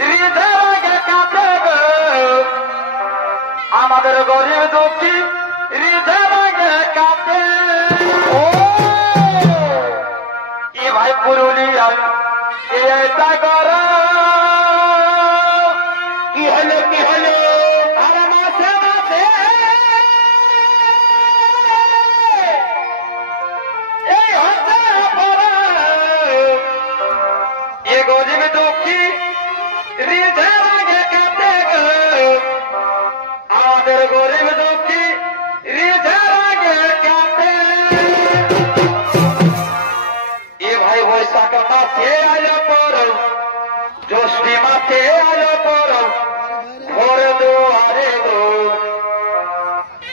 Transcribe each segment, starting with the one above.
হৃদয় আগে কাঁপে গো আমাদের গরিব দুঃখী হৃদয় আগে কাঁপে কি ভাই পুরুলিয়া এটা করো কি হলো আরে মাসে মাসে এই হতে পড়ে এ গরিব দুঃখী হৃদয় আগে কাঁপে গো আমাদের গরিব দুঃখী হৃদয় আগে কাঁপে এ ভাই বৈশাখ মাসে আলো পড়ো জ্যৈষ্ঠী মাসে আলো পড়ো ঘর দুয়ারে গো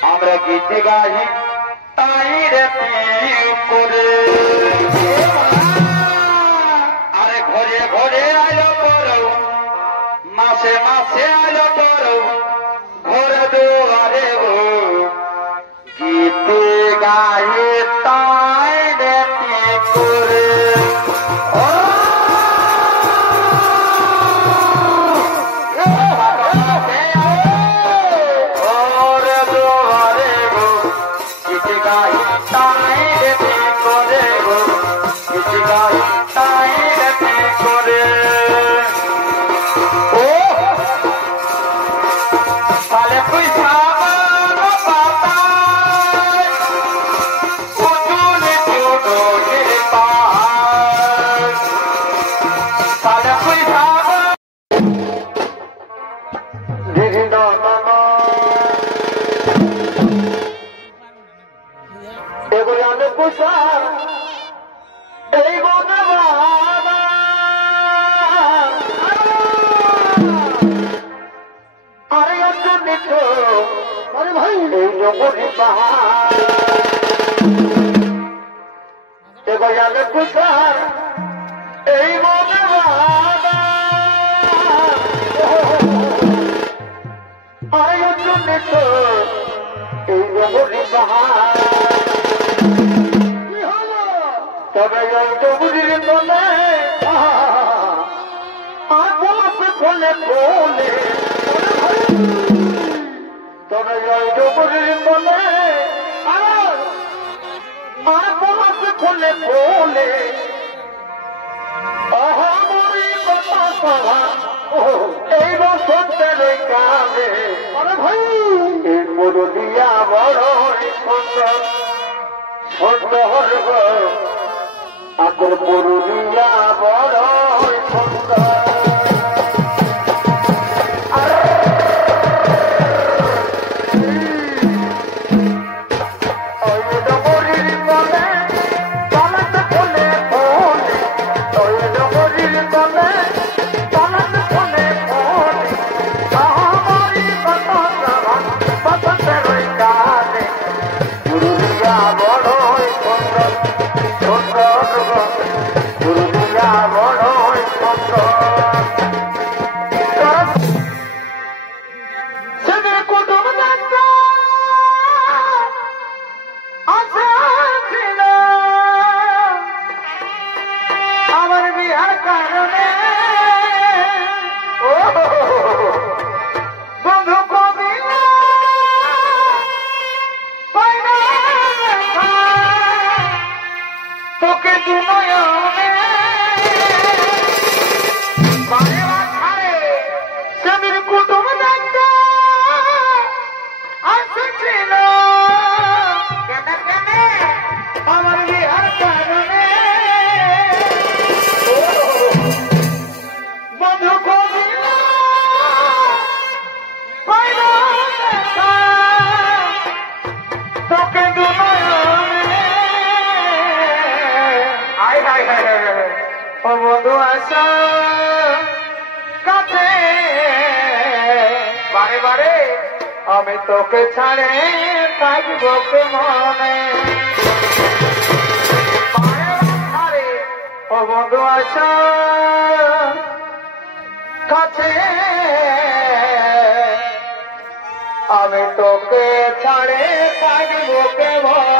আমরা গীত গাহি তাই রে করে আরে ঘরে ঘরে আলো পড়ো মাসে মাসে আলো পড়ো ঘর দুয়ারে গো গীত গাহি তাই রে করে আমি তোকে ছাড়ে থাকবো কে মনে ও বন্ধু আছো কাছে আমি তোকে ছাড়ে থাকবো কে মনে